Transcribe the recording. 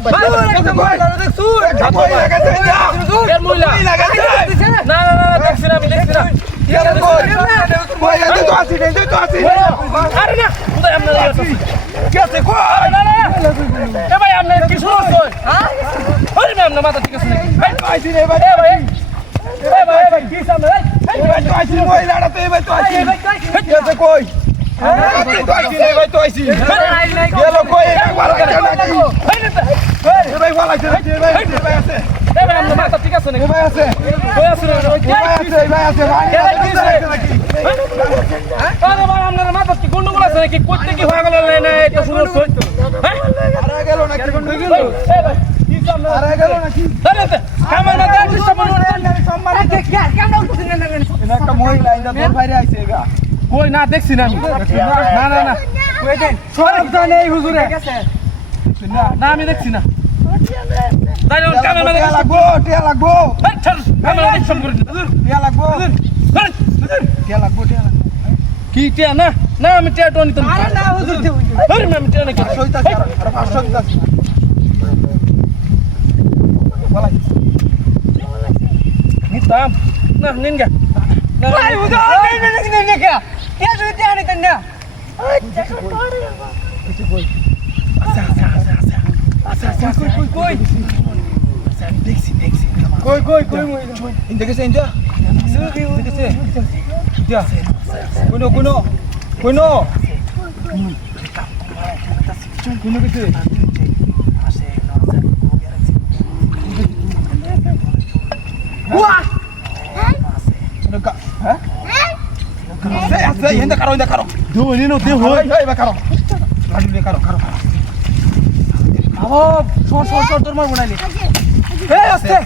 একটা মহিলা দেখছু একটা মহিলা গেছে এর মহিলা না না না দেখছি না আমি দেখছি না মহিলা তো আসি আরে না কোথায় আপনারা গেছে কই না না এ ভাই আপনি কি শুনছেন হ্যাঁ আরে ভাই আপনার মাথা ঠিক আছে নাকি ভাই আইছি রে ভাই ভাই কি সামনে ভাই তো আইছি মহিলাটা তো ভাই তো আইছি গেছে কই তো আইছি রে ভাই তো আইছি গেল কই ভালো করে নাকি ভাই ভালো আছে ভাই আছে এ ভাই আপনার মাথা ঠিক আছে নাকি ভাই আছে কই আছে রে ভাই আছে নাকি আরে ভাই আপনার মাথা কি গন্ডগোল আছে নাকি কইতে কি হয়ে গেল না এটা শুনো হ্যাঁ আরে গেল নাকি গন্ডগোল এ ভাই কি সামনে আরে গেল নাকি আরে কামার মাথা ডিস্টার্ব করুন সম্মান কেন উঠছিস না একটা মহিলা ইন্দা দর বাইরে আইছে এগা কই না দেখছি না না না না কই দেন সরব জানে এই হুজুরে না না আমি দেখছি না তাই না কামার মাথা টিয়া লাগবো চল কামার মাথা ডিস্টার্ব করুন টিয়া লাগবো টিয়া লাগবো কি টিয়া না না আমি টিয়া টনি তো আরে না হুজুর আরে আমি টিয়া না কি সইতাছি আরে 500 দিতাছি বলাই নিতাম না নিনগা না ভাই হুজুর নিন কে টিয়া যদি টিয়া নিতেন না কিছু কই আচ্ছা কই দেখছি কই ইন্দা গেছে ইন্দা দেখছে দিয়া কোন গেছে ওয়া হ্যাঁ আছে ইন্দা কারো দো নিনো দে হই বা কারো গাড়ি কারো আও সর তোর মার বনাইলি এই আস্তে